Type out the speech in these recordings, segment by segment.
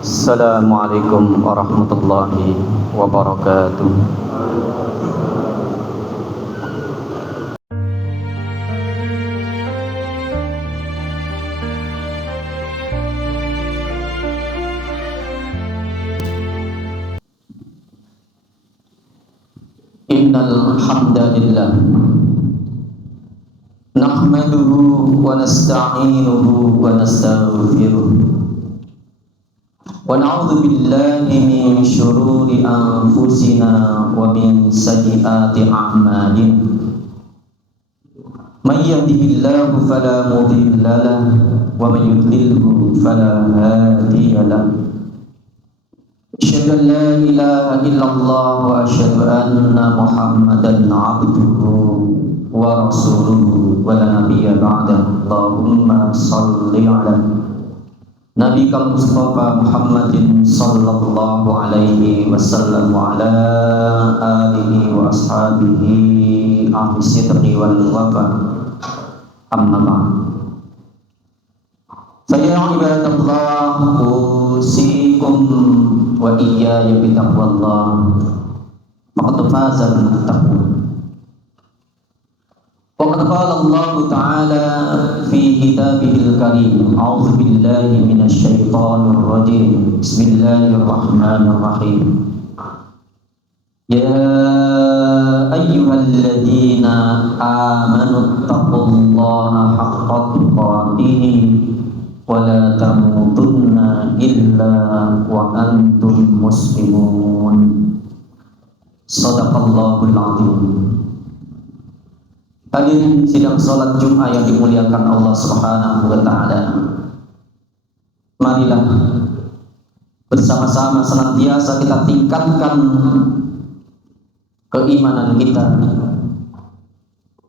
Assalamualaikum warahmatullahi wabarakatuh. Innal hamdalillah nahmaduhu wa nasta'inuhu wa nastaghfiruh wa na'udzu billahi min syururi anfusina wa min sayyiati a'malina. May yahdihillahu fala mudilla lahu wa may yudlilhu fala hadiya lahu. Asyhadu an la ilaha illallah wa asyhadu anna Muhammadan abduhu wa rasuluhu wa la nabiyya ba'dahu. Allahumma shalli ala Nabiyil Mustafa Muhammadin sallallahu alaihi wasallam wa ala alihi wa ashabihi ahli sidqi wal wafa. Amma ba'd. Saya ibadallah usikum wa iyaya bitaqwallah. Faqad faza al-muttaqun. Waqad qala Allah Ta'ala fi kitabihil karim. A'udzu billahi minasy syaithanir rajim. Bismillahirrahmanirrahim. Ya ayyuhalladzina amanu taqullaha haqqa tuqatih wa la tamutunna illa wa antum muslimun. Shadaqallahul azim. Hadirin sidang salat Jumat yang dimuliakan Allah Subhanahu wa taala. Marilah bersama-sama senantiasa kita tingkatkan keimanan kita,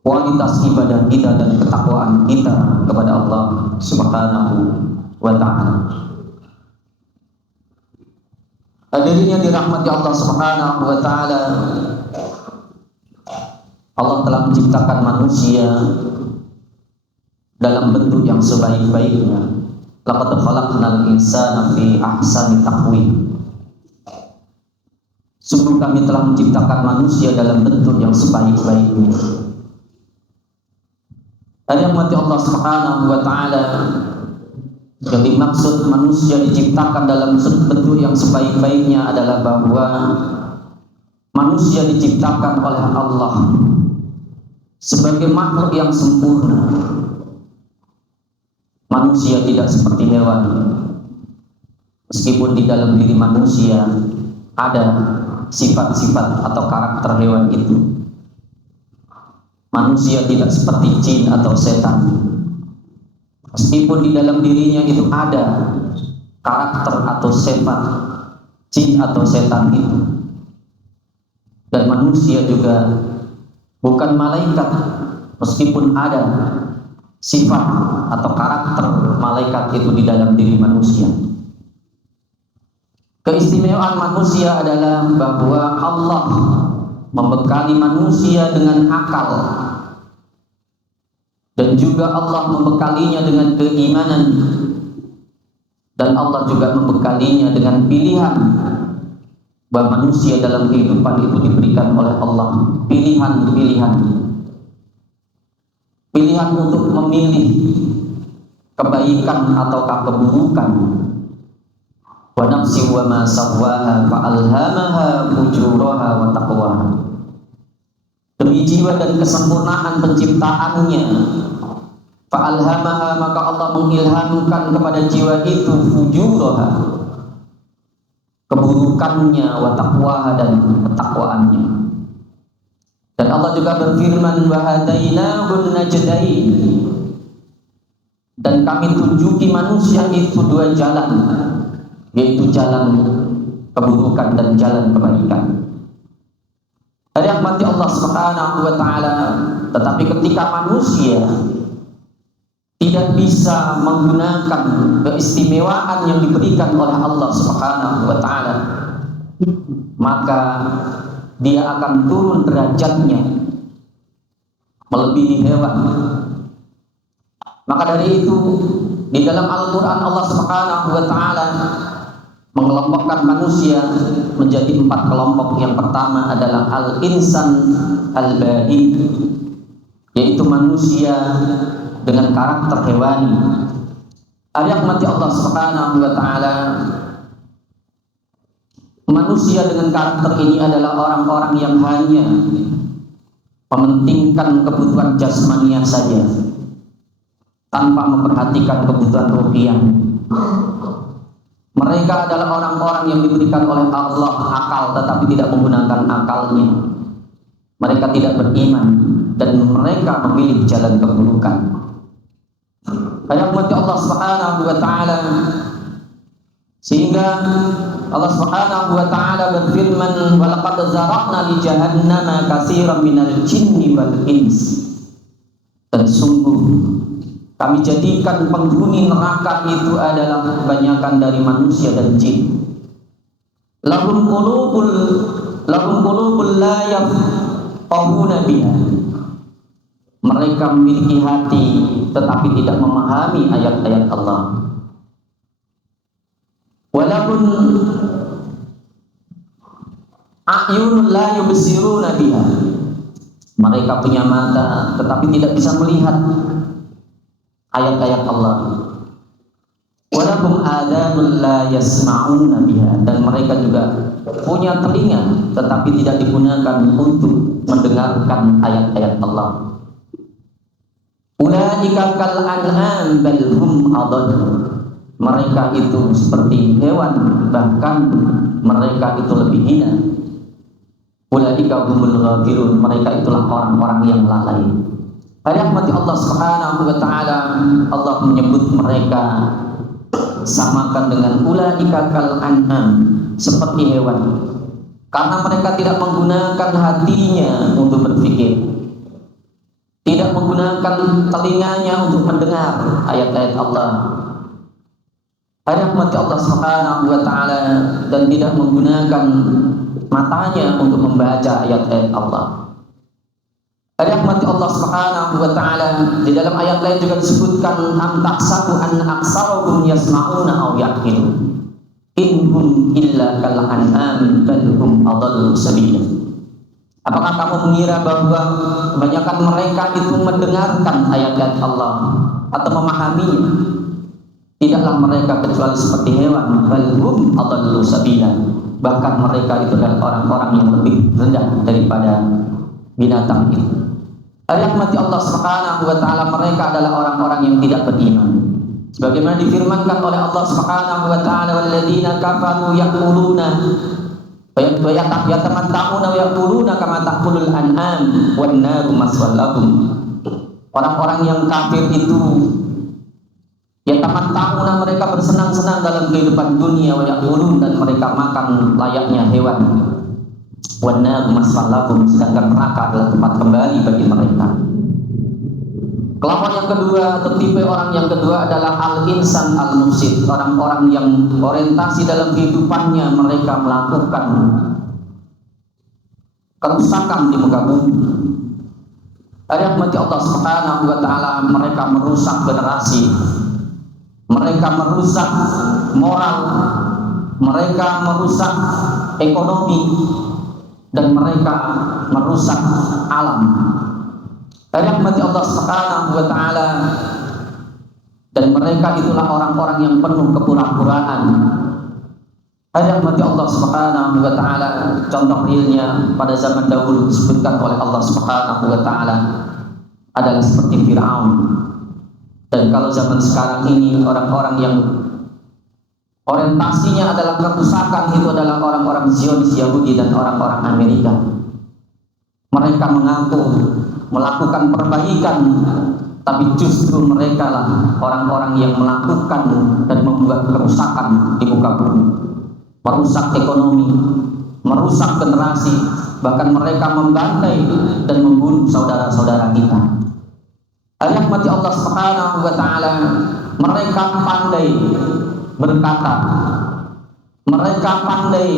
kualitas ibadah kita dan ketakwaan kita kepada Allah Subhanahu wa taala. Hadirin yang dirahmati Allah Subhanahu wa taala, Allah telah menciptakan manusia dalam bentuk yang sebaik-baiknya. Laqad khalaqnal insana fi ahsani taqwim. Sungguh kami telah menciptakan manusia dalam bentuk yang sebaik-baiknya. Dan yang mati Allah Subhanahu wa taala, yang dimaksud manusia diciptakan dalam bentuk yang sebaik-baiknya adalah bahwa manusia diciptakan oleh Allah sebagai makhluk yang sempurna. Manusia tidak seperti hewan. Meskipun di dalam diri manusia ada sifat-sifat atau karakter hewan itu, manusia tidak seperti jin atau setan. Meskipun di dalam dirinya itu ada karakter atau sifat jin atau setan itu, dan manusia juga bukan malaikat, meskipun ada sifat atau karakter malaikat itu di dalam diri manusia. Keistimewaan manusia adalah bahwa Allah membekali manusia dengan akal, dan juga Allah membekalinya dengan keimanan, dan Allah juga membekalinya dengan pilihan. Bahwa manusia dalam kehidupan itu diberikan oleh Allah pilihan-pilihan untuk memilih kebaikan ataukah keburukan. Wa nafsi wa ma sawwaha fa alhamaha fujuraha wa taqwaha. Demi jiwa dan kesempurnaan penciptaannya, fa alhamaha, maka Allah mengilhamkan kepada jiwa itu fujuraha, keburukannya, wa taqwaha, dan ketakwaannya. Dan Allah juga berfirman, wa hadainahun najdain, dan kami tunjuki manusia itu dua jalan, yaitu jalan keburukan dan jalan kebaikan. Ada yang mati Allah Subhanahu wa taala, tetapi ketika manusia tidak bisa menggunakan keistimewaan yang diberikan oleh Allah Subhanahu wa taala, maka dia akan turun derajatnya melebihi hewan. Maka dari itu di dalam Al-Qur'an Allah Subhanahu wa taala mengelompokkan manusia menjadi 4 kelompok. Yang pertama adalah al-insan al-bahi, yaitu manusia dengan karakter hewani. Rahmati Allah Subhanahu wa taala, manusia dengan karakter ini adalah orang-orang yang hanya mementingkan kebutuhan jasmaniah saja tanpa memperhatikan kebutuhan ruhiyah. Mereka adalah orang-orang yang diberikan oleh Allah akal tetapi tidak menggunakan akalnya. Mereka tidak beriman dan mereka memilih jalan keburukan. Rahmati Allah Subhanahu wa taala, sehingga Allah Subhanahu wa taala berfirman, "Wa laqad zara'na li jahannama katsiran minal jinni wal ins." Dan sungguh kami jadikan penghuni neraka itu adalah kebanyakan dari manusia dan jin. Lahum qulubul la yafqahuna biha. Mereka memiliki hati tetapi tidak memahami ayat-ayat Allah. Walahum a'yunun la yubsiruna biha. Mereka punya mata tetapi tidak bisa melihat ayat-ayat Allah. Walahum adhanun la yasma'una biha. Dan mereka juga punya telinga tetapi tidak digunakan untuk mendengarkan ayat-ayat Allah. Ulaika kal an'am bal hum adall. Mereka itu seperti hewan, bahkan mereka itu lebih hina. Ulaika humul ghafirun. Mereka itulah orang-orang yang lalai. Rahmati Allah Subhanahu wa taala, Allah menyebut mereka samakan dengan ulaika kal an'am, seperti hewan, karena mereka tidak menggunakan hatinya untuk berpikir, tidak menggunakan telinganya untuk mendengar ayat-ayat Allah. Rahmati Allah Subhanahu wa taala, dan tidak menggunakan matanya untuk membaca ayat-ayat Allah. Rahmati Allah Subhanahu wa taala, di dalam ayat lain juga disebutkan am tahsabu an aktsaruhum yasma'una aw yaqilun inhum illa kal an'am bal hum adallu sabila. Apakah kamu mengira bahwa kebanyakan mereka itu mendengarkan ayat-ayat Allah atau memahaminya? Tidaklah mereka kecuali seperti hewan, bal hum adallu sabila. Bahkan mereka itu adalah orang-orang yang lebih rendah daripada binatang itu. Rahmati Allah Subhanahu wa taala, mereka adalah orang-orang yang tidak beriman. Sebagaimana difirmankan oleh Allah Subhanahu wa taala, walladzina kafaru yaquluna wa yatamatta'una wa yaquluna kama taqulul an'am wan naru maswal lahum. Orang-orang yang kafir itu yatamatta'una, mereka bersenang-senang dalam kehidupan dunia, wa yaqulun, dan mereka makan layaknya hewan. Wana masalahum, sedangkan neraka adalah tempat kembali bagi mereka. Kelompok yang kedua atau tipe orang yang kedua adalah al-insan al-mufsid, orang-orang yang orientasi dalam kehidupannya mereka melakukan kerusakan di muka bumi. Rahmati Allah Subhanahu wa taala, mereka merusak generasi, mereka merusak moral, mereka merusak ekonomi, dan mereka merusak alam. Rahmati Allah Subhanahu wa taala, dan mereka itulah orang-orang yang penuh kepura-puraan. Rahmati Allah Subhanahu wa taala, contoh realnya pada zaman dahulu disebutkan oleh Allah Subhanahu wa taala adalah seperti Firaun. Dan kalau zaman sekarang ini orang-orang yang orientasinya adalah kerusakan itu adalah orang-orang Zionis Yahudi dan orang-orang Amerika. Mereka mengaku melakukan perbaikan, tapi justru mereka lah orang-orang yang melakukan dan membuat kerusakan di muka bumi, merusak ekonomi, merusak generasi, bahkan mereka membantai dan membunuh saudara-saudara kita. Rahmati Allah Subhanahu wa taala, mereka pandai berkata, mereka pandai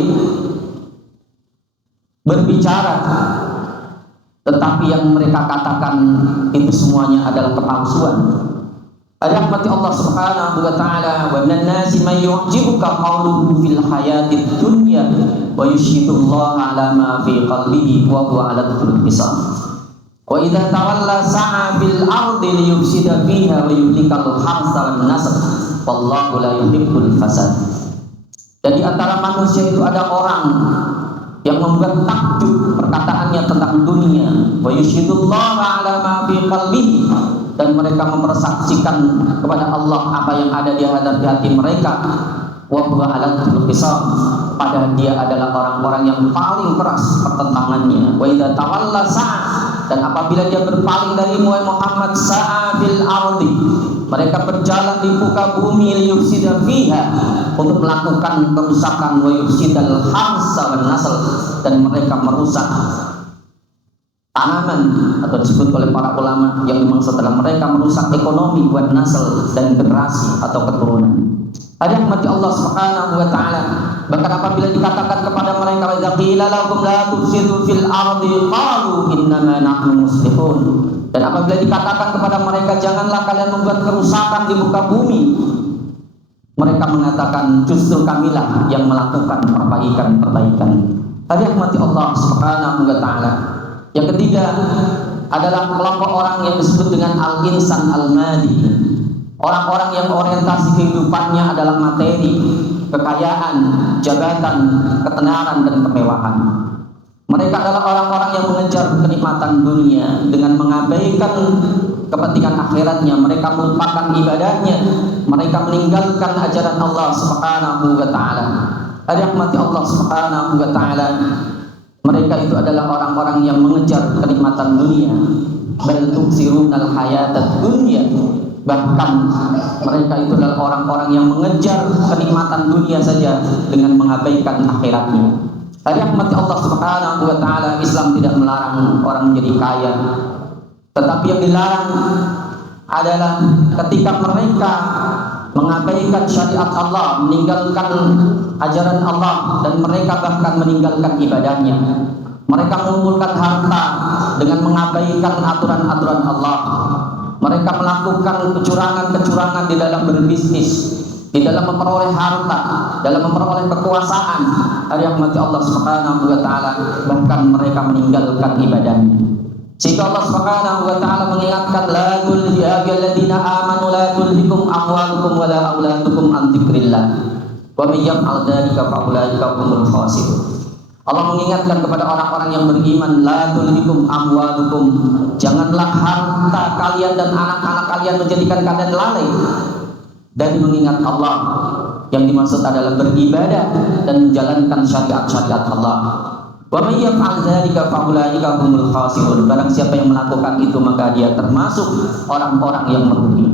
berbicara, tetapi yang mereka katakan itu semuanya adalah kepalsuan. Rahmati Allah Subhanahu wa taala, wa minan nasi may yu'jibuka qawluhu fil hayatid dunya wa yushhidullaha ala ma fi qalbihi wa huwa ala kulli hisab. Wa idza tawalla sa'a fil ardi liyufsida fiha wa yuhlikal harsa wan nasl wallahu la yuhibbul fasad. Jadi antara manusia itu ada orang yang membuat takjub perkataannya tentang dunia, wa yushhidullaha ala ma fi qalbihi, dan mereka mempersaksikan kepada Allah apa yang ada di hati mereka, wa huwa ala kulli hisab, padahal dia adalah orang-orang yang paling keras pertentangannya. Wa idza tawalla sa'a, dan apabila dia berpaling dari Muhammad, sa'a fil ardi, mereka berjalan di muka bumi, liyufsida fiha, untuk melakukan kerusakan, wa yufsidal harsa wan nasl, dan mereka merusak tanaman, atau disebut oleh para ulama yang dimaksud adalah mereka merusak ekonomi wan nasl, dan generasi atau keturunan. Ada mati Allah Subhanahu wa taala. Bahkan apabila dikatakan kepada mereka, wa idza qila lahum la tufsidu fil ardi qalu innama nahnu muslihun, dan apabila dikatakan kepada mereka janganlah kalian membuat kerusakan di muka bumi, mereka mengatakan justru kamilah yang melakukan perbaikan-perbaikan. Ada mati Allah Subhanahu wa taala. Yang ketiga adalah kelompok orang yang disebut dengan al-insan al-madi. Orang-orang yang orientasi kehidupannya adalah materi, kekayaan, jabatan, ketenaran, dan kemewahan. Mereka adalah orang-orang yang mengejar kenikmatan dunia dengan mengabaikan kepentingan akhiratnya. Mereka melupakan ibadahnya. Mereka meninggalkan ajaran Allah Subhanahu wa taala. Rahmati Allah Subhanahu wa taala. Mereka itu adalah orang-orang yang mengejar kenikmatan dunia. Bal tuksirunal hayatad dunya. Bahkan mereka itu adalah orang-orang yang mengejar kenikmatan dunia saja dengan mengabaikan akhiratnya. Rahmati Allah Subhanahu wa taala, Islam tidak melarang orang menjadi kaya. Tetapi yang dilarang adalah ketika mereka mengabaikan syariat Allah, meninggalkan ajaran Allah, dan mereka bahkan meninggalkan ibadahnya. Mereka mengumpulkan harta dengan mengabaikan aturan-aturan Allah. Mereka melakukan kecurangan-kecurangan di dalam berbisnis, di dalam memperoleh harta, dalam memperoleh kekuasaan. Rahmati Allah Subhanahu wa taala, bahkan mereka meninggalkan ibadahnya. Sehingga Allah Subhanahu wa taala mengingatkan, la tulhiya alladziina aamanu la tulhikum amwalukum wala auladukum an dzikrillah wa may yaf'al dzalika fa ulaika humul khasirun. Allah mengingatkan kepada orang-orang yang beriman, la tulhikum amwalukum, janganlah harta kalian dan anak-anak kalian menjadikan kalian lalai dari mengingat Allah. Yang dimaksud adalah beribadah dan menjalankan syariat-syariat Allah. Wa may yaf'al dzalika fa ulaika humul khasirun. Barang siapa yang melakukan itu maka dia termasuk orang-orang yang merugi.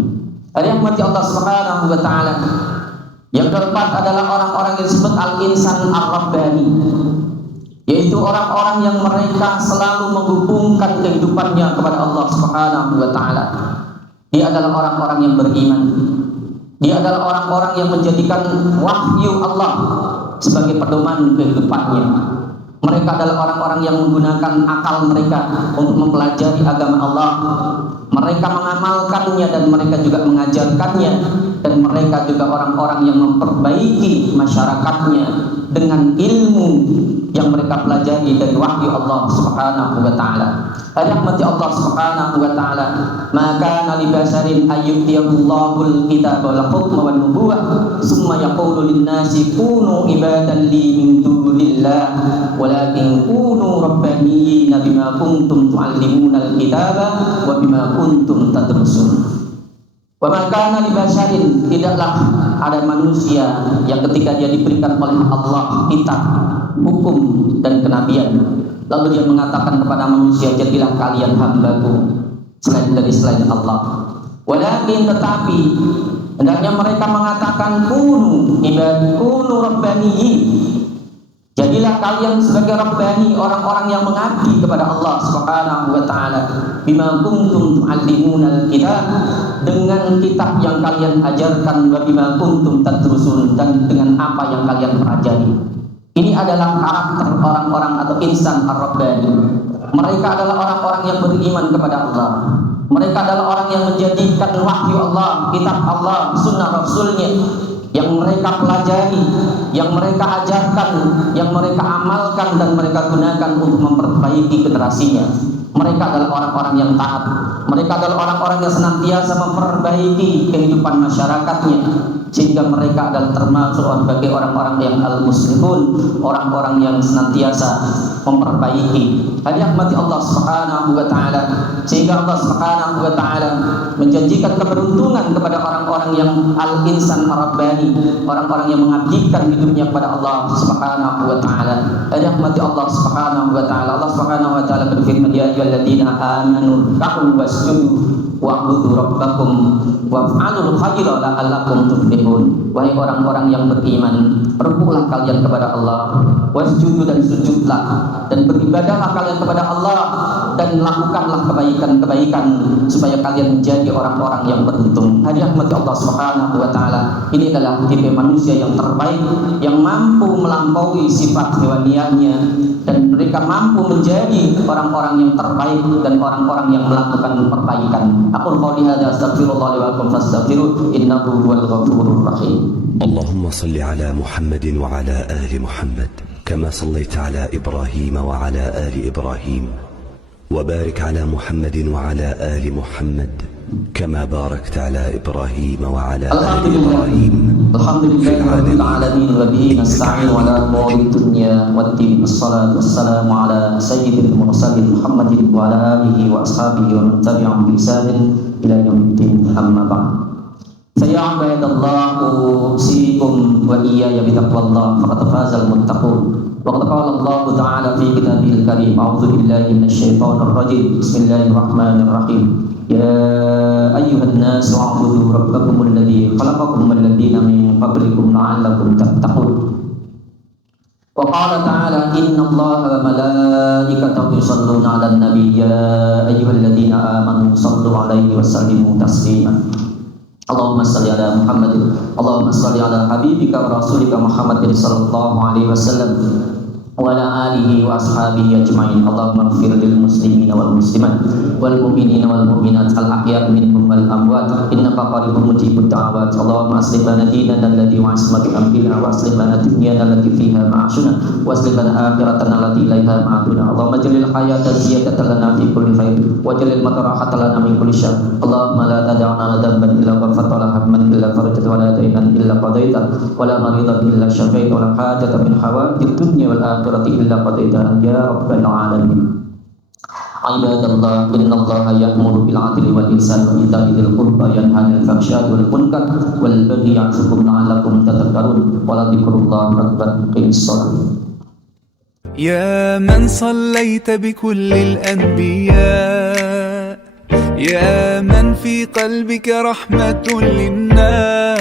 Rahmati Allah Subhanahu wa taala. Yang keempat adalah orang-orang yang disebut al-insan ar-rabbani, yaitu orang-orang yang mereka selalu menghubungkan kehidupannya kepada Allah Subhanahu wa taala. Dia adalah orang-orang yang beriman. Dia adalah orang-orang yang menjadikan wahyu Allah sebagai pedoman kehidupannya. Mereka adalah orang-orang yang menggunakan akal mereka untuk mempelajari agama Allah. Mereka mengamalkannya dan mereka juga mengajarkannya, dan mereka juga orang-orang yang memperbaiki masyarakatnya dengan ilmu yang mereka pelajari dari wahyu Allah Subhanahu wa taala. Rahmati Allah Subhanahu wa taala, maka li basarin ayyutiyallahul kitaba wal hukma wan nubuwah summa yaqulu lin-nasi kunu ibadan li min dunillah walakin kunu rabbaniyina bima kuntum tu'allimunal kitaba wa bima kuntum tadrusun. Wa maka li basarin, tidaklah ada manusia yang ketika dia diberikan oleh Allah kitab, hukum, dan kenabian, lalu dia mengatakan kepada manusia, jadilah kalian hambaku selain Allah. Walakin, tetapi hendaknya mereka mengatakan kunu rabbaniyin, jadilah kalian sebagai rabbani, orang-orang yang mengabdi kepada Allah Subhanahu wa taala. Bima kuntum tu'allimunal kitab, dengan kitab yang kalian ajarkan, wa bima kuntum tadrusun, dan dengan apa yang kalian pelajari. Ini adalah karakter orang-orang atau insan ar-rabbani. Mereka adalah orang-orang yang beriman kepada Allah. Mereka adalah orang yang menjadikan wahyu Allah, kitab Allah, sunnah Rasulnya yang mereka pelajari, yang mereka ajarkan, yang mereka amalkan dan mereka gunakan untuk memperbaiki generasinya. Mereka adalah orang-orang yang taat. Mereka adalah orang-orang yang senantiasa memperbaiki kehidupan masyarakatnya, sehingga mereka adalah termasuk sebagai orang-orang yang al-muslimun, orang-orang yang senantiasa memperbaiki. Hadiah mati Allah Subhanahu wa taala, sehingga Allah Subhanahu wa taala menjanjikan keberuntungan kepada orang-orang yang al-insan ar-rabbani, orang-orang yang mengabdikan hidupnya kepada Allah Subhanahu wa taala. Hadiah mati Allah Subhanahu wa taala. Allah Subhanahu wa taala berfirman, ya ayyuhalladzina amanu ruk'u wasjudu wa'budu rabbakum waf'alul khaira la'allakum tuflihun. Wahai orang-orang yang beriman, rukuklah kalian kepada Allah, wasjudu dan sujudlah, dan beribadahlah kalian kepada Allah, dan lakukanlah kebaikan-kebaikan supaya kalian menjadi orang-orang yang beruntung. Hadiah mati Allah Subhanahu wa taala. Ini adalah tipe manusia yang terbaik, yang mampu melampaui sifat hewaniannya, dan mereka mampu menjadi orang-orang yang terbaik dan orang-orang yang melakukan perbaikan. Aqul qouli hadza astaghfirullah li wa lakum fastaghfiruhu innahu huwal ghafurur rahim. Allahumma salli ala Muhammadin wa ala ali Muhammad kama sallaita ala Ibrahim wa ala ali Ibrahim wa barik ala Muhammadin wa ala ali Muhammad كما باركت على إبراهيم وعلى آل إبراهيم الحمد لله رب العالمين وبه نستعين على أمور الدنيا والدين والصلاة والسلام على سيد المرسلين محمد وعلى آله وأصحابه ومن تبعهم بإحسان إلى يوم الدين أما بعد فيا عباد الله أوصيكم وإياي بتقوى الله فقد فاز المتقون وقد قال الله تعالى في كتابه الكريم أعوذ بالله من الشيطان الرجيم بسم الله الرحمن الرحيم يا أيها الناس اعبدوا ربكم الذي خلقكم والذين من قبلكم لعلكم تتقون وقال تعالى إن الله وملائكته يصلون على النبي يا أيها الذين آمنوا صلوا عليه وسلموا تسليما اللهم صل على محمد اللهم صل على حبيبك ورسولك محمد صلى الله عليه وسلم وعلى آله وأصحابه أجمعين اللهم اغفر للمسلمين والمسلمات والمؤمنين والمؤمنات الأحياء منهم والأموات إنك قريب مجيب الدعوات اللهم أصلح لنا ديننا الذي هو عصمة أمرنا وأصلح لنا دنيانا التي فيها معاشنا وأصلح لنا آخرتنا التي إليها معادنا اللهم اجعل الحياة زيادة لنا في كل خير واجعل الموت راحة لنا من كل شر اللهم لا تدع لنا ذنبا إلا غفرته ولا هما إلا فرجته ولا دينا إلا قضيته ولا مريضا إلا شفيته ولا حاجة من حوائج الدنيا والآخرة إلا قضيتها يا رب العالمين عباد الله إن الله يأمر بالعدل والإحسان وإيتاء ذي القربى ينهى عن الفحشاء والمنكر والبغي يعظكم لعلكم تذكرون ولذكر الله أكبر أقيموا الصلاة. يا من صليت بكل الأنبياء يا من في قلبك رحمة للناس